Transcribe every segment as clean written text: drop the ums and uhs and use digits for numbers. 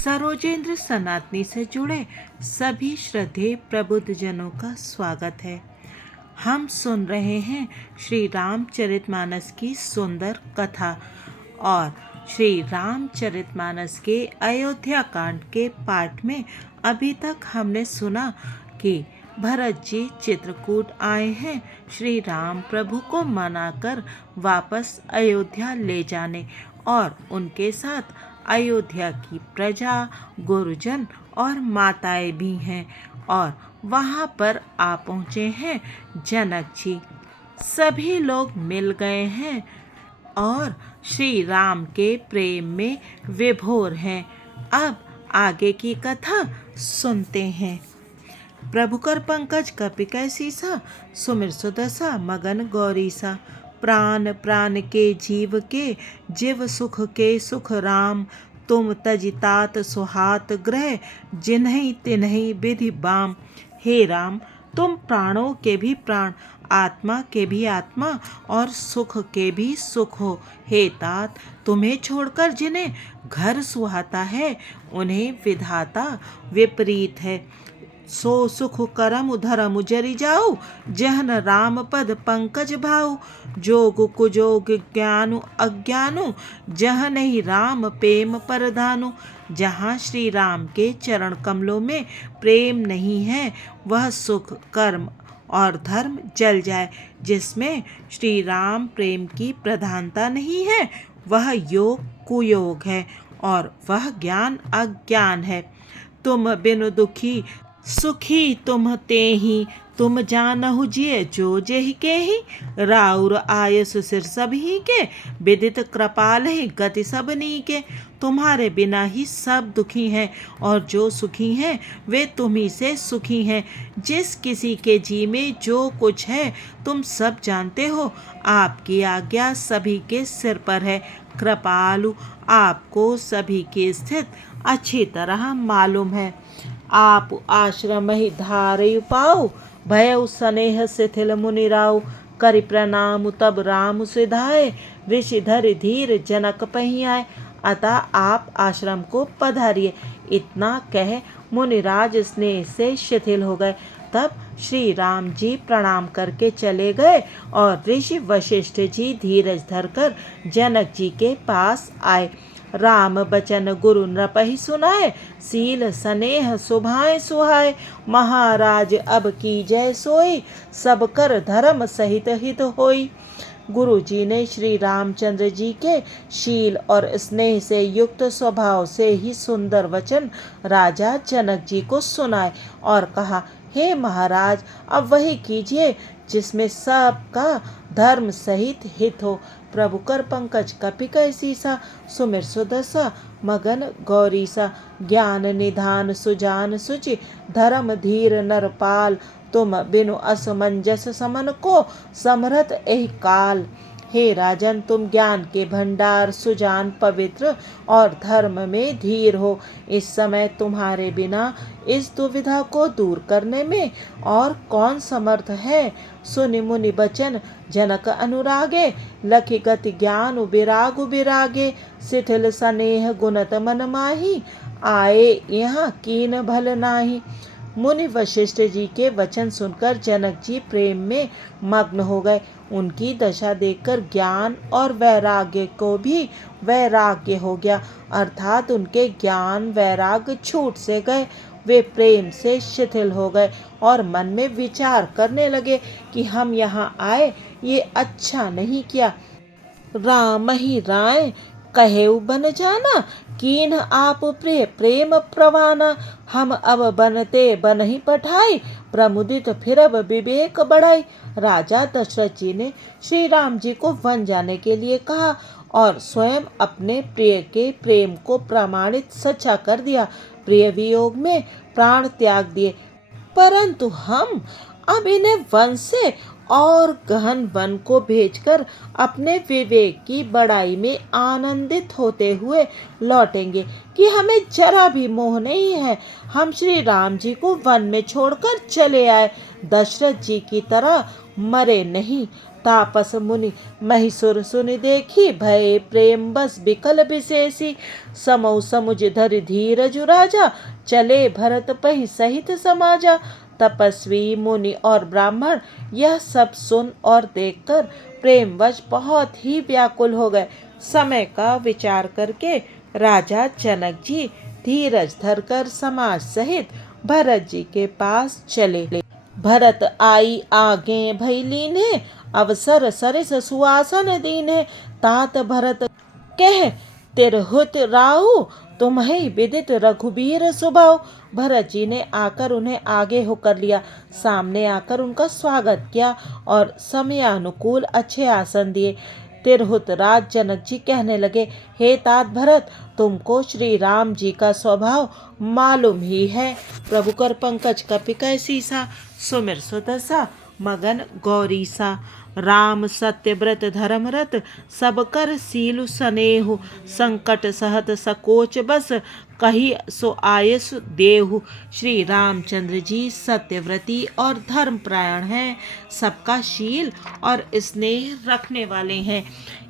सरोजेंद्र सनातनी से जुड़े सभी श्रद्धेय प्रबुद्ध जनों का स्वागत है। हम सुन रहे हैं श्री रामचरितमानस की सुंदर कथा और श्री रामचरितमानस के अयोध्या कांड के पाठ में अभी तक हमने सुना कि भरत जी चित्रकूट आए हैं श्री राम प्रभु को मनाकर वापस अयोध्या ले जाने और उनके साथ अयोध्या की प्रजा, गुरुजन और माताएं भी हैं और वहाँ पर आ पहुँचे हैं जनक जी। सभी लोग मिल गए हैं और श्री राम के प्रेम में विभोर हैं। अब आगे की कथा सुनते हैं। प्रभु कर पंकज कपि कै सीसा, सुमिर सुदशा मगन गौरीसा। प्राण प्राण के जीव के, जीव सुख के सुख राम। तुम तजितात सुहात ग्रह, जिन्हि तिन्हि विधि बाम। हे राम, तुम प्राणों के भी प्राण, आत्मा के भी आत्मा और सुख के भी सुख हो। हे तात, तुम्हें छोड़कर जिन्हें घर सुहाता है, उन्हें विधाता विपरीत है। सो सुख करम धरम जरि जाऊ, जहन राम पद पंकज भाऊ। जोग कुजोग ज्ञानु अज्ञानु, जहन ही राम प्रेम परधानु। जहाँ श्री राम के चरण कमलों में प्रेम नहीं है, वह सुख कर्म और धर्म जल जाए। जिसमें श्री राम प्रेम की प्रधानता नहीं है, वह योग कुयोग है और वह ज्ञान अज्ञान है। तुम बिनु दुखी सुखी तुम तेहि, तुम जानहु जिय जो जेहि केहि। राउर आयस सिर सबही के, विदित कृपाल है गति सबनी के। तुम्हारे बिना ही सब दुखी हैं और जो सुखी हैं वे तुम्ही से सुखी हैं। जिस किसी के जी में जो कुछ है तुम सब जानते हो। आपकी आज्ञा सभी के सिर पर है। कृपालु, आपको सभी की स्थिति अच्छी तरह मालूम है। आप आश्रम ही धारयु पाओ, भयउ स्नेह शिथिल मुनि राउ। करि प्रणाम तब राम सिधाए, ऋषि धरि धीर जनक पही आए। अतः आप आश्रम को पधारिए। इतना कह मुनिराज स्नेह से शिथिल हो गए। तब श्री राम जी प्रणाम करके चले गए और ऋषि वशिष्ठ जी धीरज धरकर जनक जी के पास आए। राम बचन गुरु नृपहि सुनाए, सील स्नेह सुभाए सुहाए। महाराज अब कीजय सोई, सब कर धर्म सहित हित होई। गुरु जी ने श्री रामचंद्र जी के शील और स्नेह से युक्त स्वभाव से ही सुंदर वचन राजा जनक जी को सुनाए और कहा, हे महाराज, अब वही कीजिए जिसमें सबका धर्म सहित हित हो। प्रभु कर पंकज कपि कै सीसा, सुमिर सुदशा मगन गौरीसा। ज्ञान निधान सुजान सुचि, धर्म धीर नरपाल। तुम बिनु असमंजस समन को, समरथ एहि काल। हे राजन, तुम ज्ञान के भंडार, सुजान पवित्र और धर्म में धीर हो। इस समय तुम्हारे बिना इस दुविधा को दूर करने में और कौन समर्थ है। सुनि मुनि बचन जनक अनुरागे, लखि गति ज्ञान विरागु विरागे। शिथिल स्नेह गुणत मन माही, आए यहाँ कीन भल नाही। मुनि वशिष्ठ जी के वचन सुनकर जनक जी प्रेम में मग्न हो गए। उनकी दशा देखकर ज्ञान और वैराग्य को भी वैराग्य हो गया, अर्थात उनके ज्ञान वैराग्य छूट से गए। वे प्रेम से शिथिल हो गए और मन में विचार करने लगे कि हम यहाँ आए ये अच्छा नहीं किया। राम ही राय कहेउ बन जाना, कीन आप प्रिय प्रेम प्रवाना। हम अब बनते बन ही पठाई, प्रमुदित फिरब विवेक बढ़ाई। राजा दशरथ जी ने श्री राम जी को वन जाने के लिए कहा और स्वयं अपने प्रिय के प्रेम को प्रमाणित सच्चा कर दिया। प्रिय वियोग में प्राण त्याग दिए, परंतु हम अब इन्हें वन से और गहन वन को भेजकर अपने विवेक की बड़ाई में आनंदित होते हुए लौटेंगे कि हमें जरा भी मोह नहीं है। हम श्री राम जी को वन में छोड़कर चले आए, दशरथ जी की तरह मरे नहीं। तापस मुनि महिसुर सुनि देखी, भय प्रेम बस बिकल विशेषी। समौ समुझ धरि धीरजु राजा, चले भरत पहि सहित समाजा। तपस्वी मुनि और ब्राह्मण यह सब सुन और देखकर प्रेमवश बहुत ही व्याकुल हो गए। समय का विचार करके राजा जनक जी धीरज धरकर समाज सहित भरत जी के पास चले। भरत आई आगे भई लीन्हे, अवसर सरिस सुआसन दीन्हे। तात भरत कह तिरहुत राहु, तुम्हें विदित रघुबीर स्वभाव। भरत जी ने आकर उन्हें आगे होकर लिया, सामने आकर उनका स्वागत किया और समयानुकूल अच्छे आसन दिए। तिरहुत राज जनक जी कहने लगे, हे तात भरत, तुमको श्री राम जी का स्वभाव मालूम ही है। प्रभु कर पंकज कपि कैसीसा, सुमिर सुदसा मगन गौरीसा। राम सत्य व्रत धर्मरत, सब कर सीलु सनेहु। संकट सहत सकोच बस, कही सो आयस देहु। श्री रामचंद्र जी सत्यव्रती और धर्मपरायण हैं, सबका शील और स्नेह रखने वाले हैं,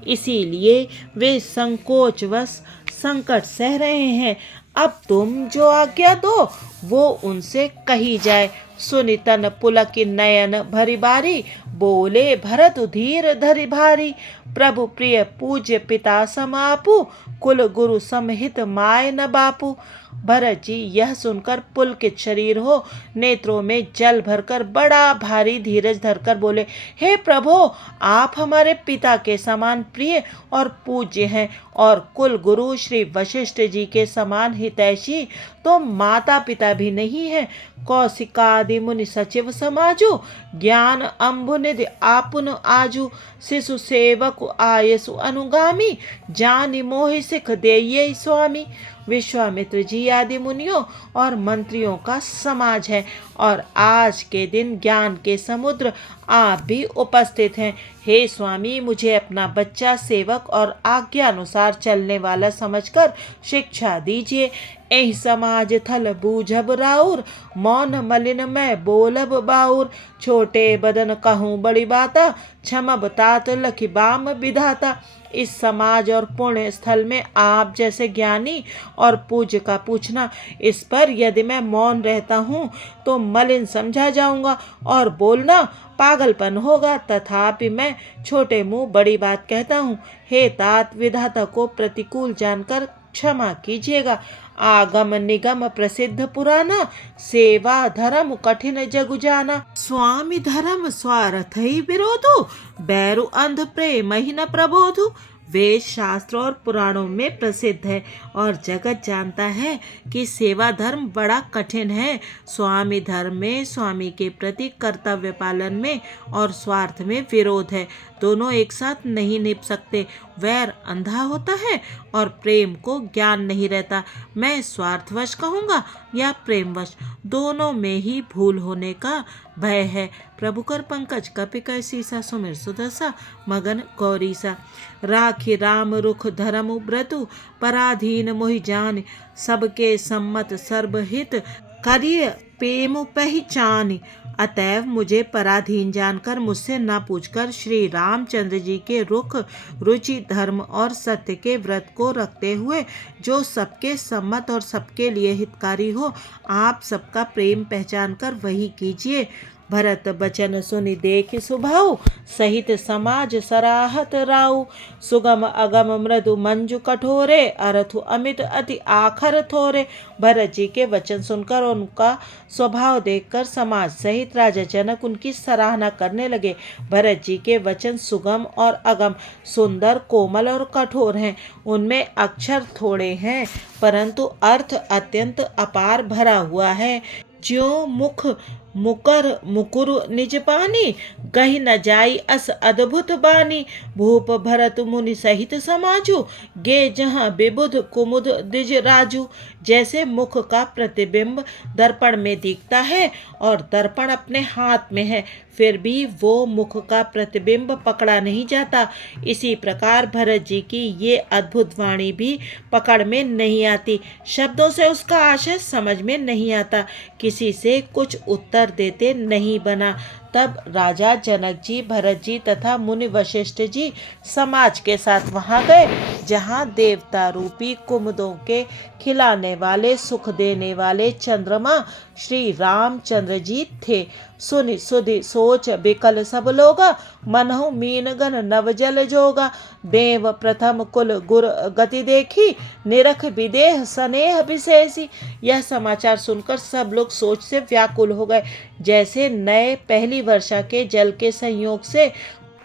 इसीलिए वे संकोचवश संकट सह रहे हैं। अब तुम जो आज्ञा दो वो उनसे कही जाए। सुनितन पुलक नयन भरी बारी, बोले भरत धीर धरि भारी। प्रभु प्रिय पूज्य पिता समापू, कुल गुरु समहित माय न बापू। भरत जी यह सुनकर पुलकित शरीर हो, नेत्रों में जल भरकर बड़ा भारी धीरज धरकर बोले, हे प्रभो, आप हमारे पिता के समान प्रिय और पूज्य हैं और कुल गुरु श्री वशिष्ठ जी के समान हितैषी तो माता पिता भी नहीं है। कौशिकादि मुनि सचिव समाजु, ज्ञान अम्बु निधि आपुन आजु। शिशु सेवक आयसु अनुगामी, जानि मोहि सिख देये स्वामी। विश्वामित्र जी आदि मुनियों और मंत्रियों का समाज है और आज के दिन ज्ञान के समुद्र आप भी उपस्थित हैं। हे स्वामी, मुझे अपना बच्चा सेवक और आज्ञा अनुसार चलने वाला समझकर शिक्षा दीजिए। एहि समाज थल बूझब राउर, मौन मलिन मैं बोलब बाउर। छोटे बदन कहूँ बड़ी बाता, क्षमब तात लखि बाम विधाता। इस समाज और पुण्य स्थल में आप जैसे ज्ञानी और पूज्य का पूछना, इस पर यदि मैं मौन रहता हूँ तो मलिन समझा जाऊंगा और बोलना पागलपन होगा। तथापि मैं छोटे मुंह बड़ी बात कहता हूँ। हे तात, विधाता को प्रतिकूल जानकर क्षमा कीजिएगा। आगम निगम प्रसिद्ध पुराना, सेवा धर्म कठिन जगु जाना। स्वामी धर्म स्वार्थ ही विरोधु, बैरु अंध प्रेम ही न प्रबोधु। वेद शास्त्र और पुराणों में प्रसिद्ध है और जगत जानता है कि सेवा धर्म बड़ा कठिन है। स्वामी धर्म में स्वामी के प्रति कर्तव्य पालन में और स्वार्थ में विरोध है। दोनों एक साथ नहीं निभ सकते। वैर अंधा होता है और प्रेम को ज्ञान नहीं रहता। मैं स्वार्थवश कहूँगा या प्रेमवश, दोनों में ही भूल होने का भय है। प्रभु कर पंकज कपि कैसीसा, सुमिर सुदसा मगन गौरीसा। राखि राम रुख धर्म व्रतु, पराधीन मोहि जान। सबके सम्मत सर्वहित, करिय प्रेम पहचान। अतएव मुझे पराधीन जानकर मुझसे न पूछकर श्री रामचंद्र जी के रुख, रुचि, धर्म और सत्य के व्रत को रखते हुए जो सबके सम्मत और सबके लिए हितकारी हो, आप सबका प्रेम पहचान कर वही कीजिए। भरत बचन सुनि देखि सुभाऊ, सहित समाज सराहत राऊ। सुगम अगम मृदु मंजु कठोरे, अरथु अमित अति आखर थोरे। भरत जी के वचन सुनकर और उनका स्वभाव देखकर समाज सहित राजा जनक उनकी सराहना करने लगे। भरत जी के वचन सुगम और अगम, सुंदर, कोमल और कठोर हैं। उनमें अक्षर थोड़े हैं परंतु अर्थ अत्यंत अपार भरा हुआ है। ज्यों मुख मुकर मुकुर निज पानी, गहि न जाई अस अद्भुत बानी। भूप भरत मुनि सहित समाजु, गे जहाँ विबुध कुमुद द्विज राजू। जैसे मुख का प्रतिबिंब दर्पण में दिखता है और दर्पण अपने हाथ में है, फिर भी वो मुख का प्रतिबिंब पकड़ा नहीं जाता, इसी प्रकार भरत जी की ये अद्भुत वाणी भी पकड़ में नहीं आती। शब्दों से उसका आशय समझ में नहीं आता, किसी से कुछ उत्तर देते नहीं बना। तब राजा जनक जी, भरत जी तथा मुनि वशिष्ठ जी समाज के साथ वहां गए, जहां देवता रूपी कुमुदों के खिलाने वाले, सुख देने वाले चंद्रमा श्री रामचंद्र जी थे। सुनि सुधि सोच बिकल सब लोगा, मनहु मीन गन नव जल जोगा। देव प्रथम कुल गुर गति देखी, निरख विदेह स्नेह विशेषी। यह समाचार सुनकर सब लोग सोच से व्याकुल हो गए, जैसे नए पहली वर्षा के जल के संयोग से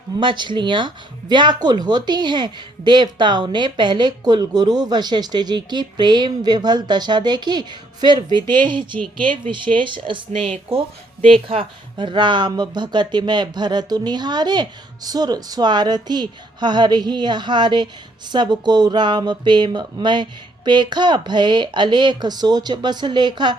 मछलियां व्याकुल होती हैं। देवताओं ने पहले कुलगुरु वशिष्ठ जी की प्रेम विभल दशा देखी, फिर विदेह जी के विशेष स्नेह को देखा। राम भगति में भरत निहारे, सुर स्वारथी हरि हारे। सबको राम प्रेम में पेखा, भय अलेख सोच बस लेखा।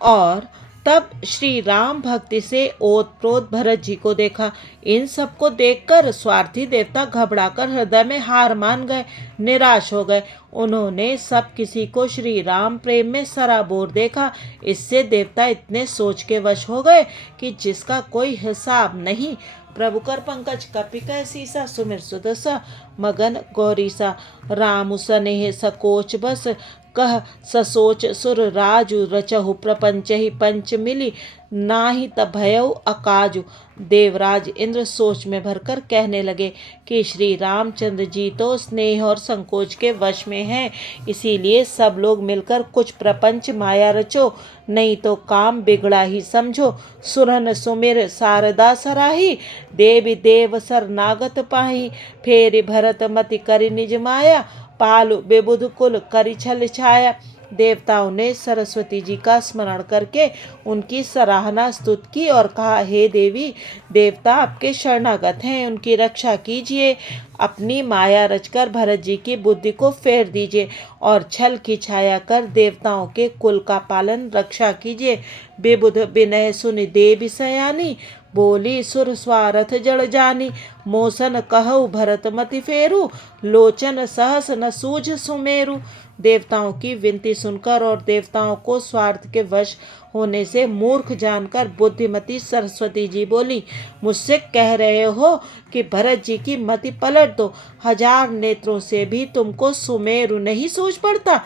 और तब श्री राम भक्ति से ओतप्रोत भरत जी को देखा। इन सबको देखकर स्वार्थी देवता घबराकर हृदय में हार मान गए, निराश हो गए। उन्होंने सब किसी को श्री राम प्रेम में सराबोर देखा। इससे देवता इतने सोच के वश हो गए कि जिसका कोई हिसाब नहीं। प्रभु कर पंकज कपि कह सीसा, सुमिर सुदसा मगन गौरीसा। राम सनेह सकोच बस, कह ससोच सुर राजु। रचहु प्रपंच ही पंच मिली, नाही तभयउ अकाजु। देवराज इंद्र सोच में भरकर कहने लगे कि श्री रामचंद्र जी तो स्नेह और संकोच के वश में हैं, इसीलिए सब लोग मिलकर कुछ प्रपंच माया रचो, नहीं तो काम बिगड़ा ही समझो। सुरन सुमिर शारदा सराही, देवी देव सरनागत पाही। फेरि भरत मति करि निज माया, पालु बेबुध कुल करि छल छाया। देवताओं ने सरस्वती जी का स्मरण करके उनकी सराहना स्तुति की और कहा, हे देवी, देवता आपके शरणागत हैं, उनकी रक्षा कीजिए। अपनी माया रचकर भरत जी की बुद्धि को फेर दीजिए और छल की छाया कर देवताओं के कुल का पालन रक्षा कीजिए। बेबुध विनय सुनि देवी सयानी, बोली सुर स्वारथ जड़ जानी। मोसन कहु भरत मति फेरु, लोचन सहस न सूझ सुमेरु। देवताओं की विनती सुनकर और देवताओं को स्वार्थ के वश होने से मूर्ख जानकर बुद्धिमती सरस्वती जी बोली, मुझसे कह रहे हो कि भरत जी की मति पलट दो। 1000 नेत्रों से भी तुमको सुमेरु नहीं सूझ पड़ता।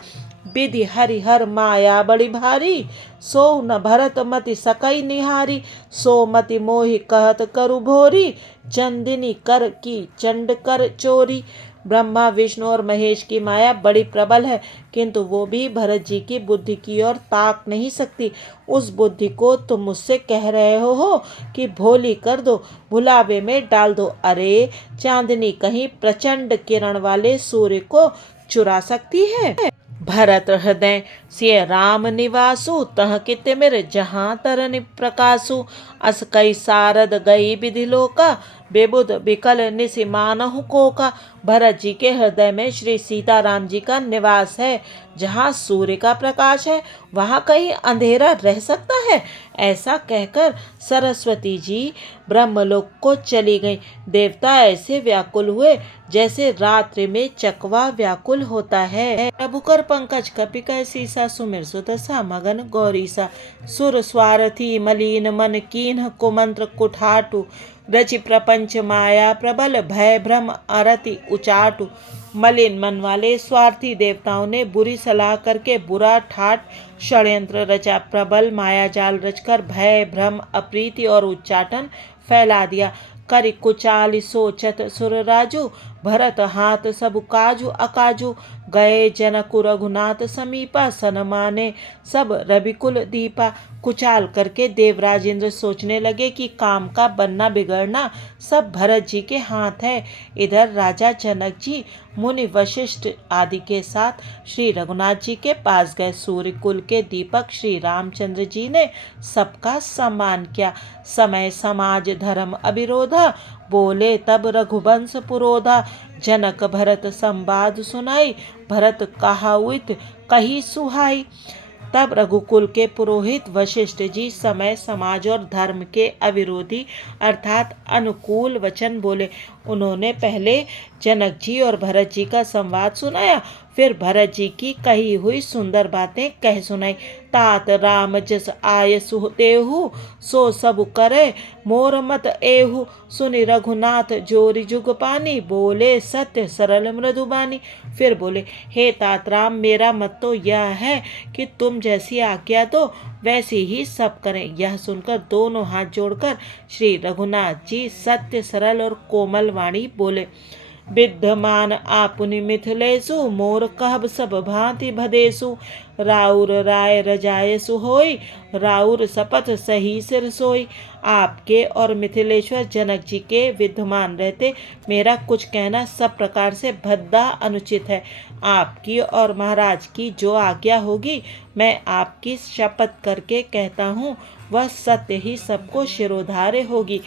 विधि हरिहर माया बड़ी भारी, सो न भरत मति सकई निहारी। सो मति मोहि कहत करु भोरी, चंदिनी कर की चंड कर चोरी। ब्रह्मा विष्णु और महेश की माया बड़ी प्रबल है, किंतु वो भी भरत जी की बुद्धि की ओर ताक नहीं सकती। उस बुद्धि को तुम मुझसे कह रहे हो कि भोली कर दो, भुलावे में डाल दो। अरे चांदनी कहीं प्रचंड किरण वाले सूर्य को चुरा सकती है? भरत हृदय सिय राम निवासु, तह कित मिर जहाँ तरन प्रकाशु। अस कई सारद गई विधि लोका, बेबुध बिकल निसि मानहु कोका। भरत जी के हृदय में श्री सीताराम जी का निवास है। जहाँ सूर्य का प्रकाश है वहाँ कहीं अंधेरा रह सकता है? ऐसा कहकर सरस्वती जी ब्रह्मलोक को चली गईं। देवता ऐसे व्याकुल हुए जैसे रात्रि में चकवा व्याकुल होता है। प्रभु कर पंकज कपि कह सीसा, सुमिर सुदसा मगन गौरीसा। सुर स्वारथी मलिन मन कीन्ह, कुमंत्र कुठाटु। रचि प्रपंच माया प्रबल, भय भ्रम अरति उचाटु। मलिन मन वाले स्वार्थी देवताओं ने बुरी सलाह करके बुरा ठाट षड्यंत्र रचा, प्रबल मायाजाल रचकर भय भ्रम अप्रीति और उच्चाटन फैला दिया। करि कुचाल सोचत सुर राजू, भरत हाथ सब काजू अकाजू। गए जनक रघुनाथ समीपा, सन माने सब रविकुल दीपा। कुचाल करके देवराज इंद्र सोचने लगे कि काम का बनना बिगड़ना सब भरत जी के हाथ है। इधर राजा जनक जी मुनि वशिष्ठ आदि के साथ श्री रघुनाथ जी के पास गए। सूर्य कुल के दीपक श्री रामचंद्र जी ने सबका सम्मान किया। समय समाज धर्म अविरोधा, बोले तब रघुवंश पुरोधा। जनक भरत संवाद सुनाई, भरत कहाउत कही सुहाई। तब रघुकुल के पुरोहित वशिष्ठ जी समय समाज और धर्म के अविरोधी अर्थात अनुकूल वचन बोले। उन्होंने पहले जनक जी और भरत जी का संवाद सुनाया, फिर भरत जी की कही हुई सुंदर बातें कह सुनाई। तात राम जस आय सुतेहु, सो सब करे मोर मत एहु। सुनि रघुनाथ जोरी जुग पानी, बोले सत्य सरल मृदुबानी। फिर बोले, हे तात राम, मेरा मत तो यह है कि तुम जैसी आज्ञा दो वैसी ही सब करें। यह सुनकर दोनों हाथ जोड़कर श्री रघुनाथ जी सत्य सरल और कोमल वाणी बोले। विद्यमान आपुनि मिथिलेषु, मोर कहब सब भांति भदेसु। राउर राय रजायसु होई, राउर शपथ सही सिर सोई। आपके और मिथिलेश्वर जनक जी के विद्यमान रहते मेरा कुछ कहना सब प्रकार से भद्दा अनुचित है। आपकी और महाराज की जो आज्ञा होगी मैं आपकी शपथ करके कहता हूँ, वह सत्य ही सबको शिरोधार्य होगी।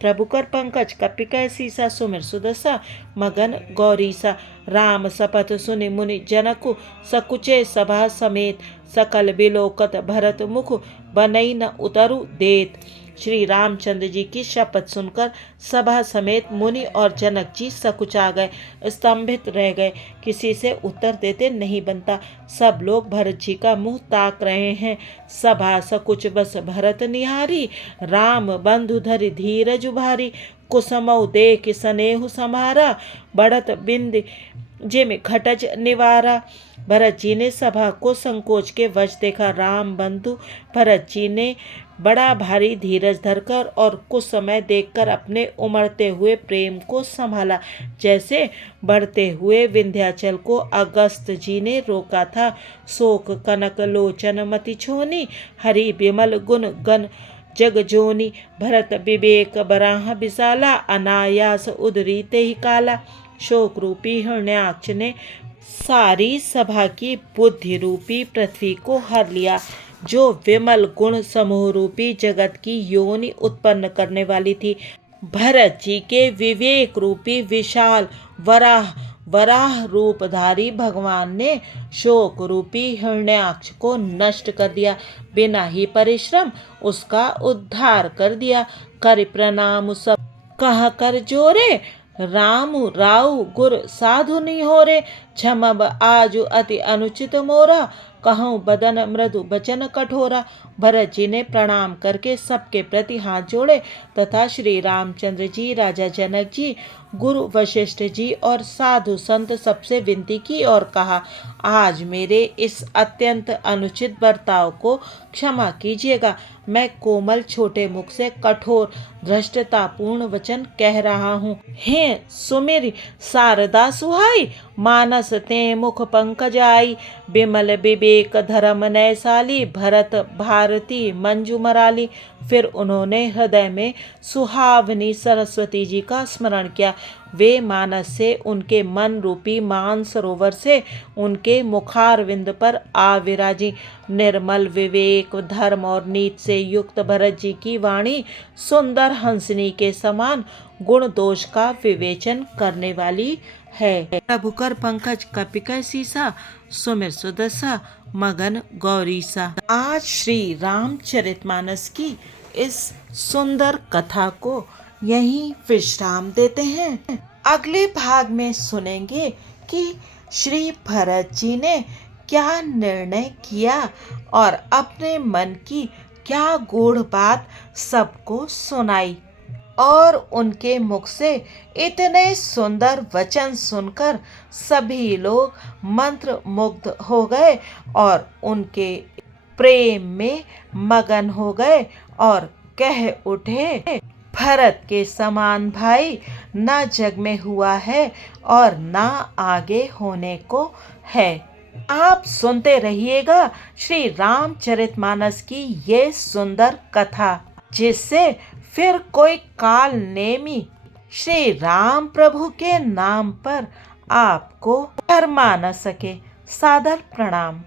प्रभु कर पंकज कपिकै सीसा, सुमिर सुदसा मगन गौरीसा। राम शपथ सुनि मुनि जनकु, सकुचे सभा समेत। सकल बिलोकत भरत मुख, बनई न उतरु देत। श्री रामचंद्र जी की शपथ सुनकर सभा समेत मुनि और जनक जी सकुचा गए, स्तंभित रह गए। किसी से उत्तर देते नहीं बनता। सब लोग भरत जी का मुंह ताक रहे हैं। सभा सकुच बस भरत निहारी, राम बंधु धरि धीरज भारी। कुसमौ देख सनेहु समारा, बढ़त बिंद जिम घटज निवारा। भरत जी ने सभा को संकोच के वश देखा। राम बंधु भरत जी ने बड़ा भारी धीरज धरकर और कुछ समय देखकर अपने उमड़ते हुए प्रेम को संभाला, जैसे बढ़ते हुए विंध्याचल को अगस्त जी ने रोका था। शोक कनक लोचन मति छोनी, हरि विमल गुण गण जग जोनी। भरत विवेक बराह विशाला, अनायास उदरीते ही काला। शोक रूपी हिरण्याक्ष ने सारी सभा की बुद्धि रूपी पृथ्वी को हर लिया, जो विमल गुण समूह रूपी जगत की योनि उत्पन्न करने वाली थी। भरत जी के विवेक रूपी विशाल वराह रूपधारी भगवान ने शोक रूपी हिरण्याक्ष को नष्ट कर दिया, बिना ही परिश्रम उसका उद्धार कर दिया। कर प्रणाम सब कह कर जोरे, राम राउ गुर साधु निहोरे। क्षमब आजु अति अनुचित मोरा, कहूँ बदन मृदु बचन कठोरा। भरत जी ने प्रणाम करके सबके प्रति हाथ जोड़े तथा श्री रामचंद्र जी, राजा जनक जी, गुरु वशिष्ठ जी और साधु संत सबसे विनती की और कहा, आज मेरे इस अत्यंत अनुचित बर्ताव को क्षमा कीजिएगा। मैं कोमल छोटे मुख से कठोर धृष्टतापूर्ण वचन कह रहा हूँ। हे सुमिर शारदा सुहाई, मानस ते मुख पंकज आई। बिमल विवेक धर्म नयसाली, भरत भारती मंजू मराली। फिर उन्होंने हृदय में सुहावनी सरस्वती जी का स्मरण किया। वे मानस से उनके मन रूपी मान सरोवर से उनके मुखारविंद पर आ विराजी। निर्मल विवेक धर्म और नीति से युक्त भरत जी की वाणी सुंदर हंसनी के समान गुण दोष का विवेचन करने वाली है। प्रभु कर पंकज कपिकै सीसा, सुमिर सुदसा मगन गौरीसा। आज श्री रामचरितमानस की इस सुंदर कथा को यहीं विश्राम देते हैं। अगले भाग में सुनेंगे कि श्री भरत जी ने क्या निर्णय किया और अपने मन की क्या गूढ़ बात सबको सुनाई, और उनके मुख से इतने सुंदर वचन सुनकर सभी लोग मंत्र मुग्ध हो गए और उनके प्रेम में मगन हो गए और कह उठे, भरत के समान भाई न जग में हुआ है और न आगे होने को है। आप सुनते रहिएगा श्री रामचरितमानस की ये सुंदर कथा, जिससे फिर कोई काल नेमी श्री राम प्रभु के नाम पर आपको शर्मा न सके। सादर प्रणाम।